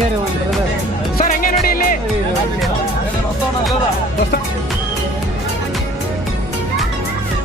ಹಂಗೆ ರೀ ಒಂದು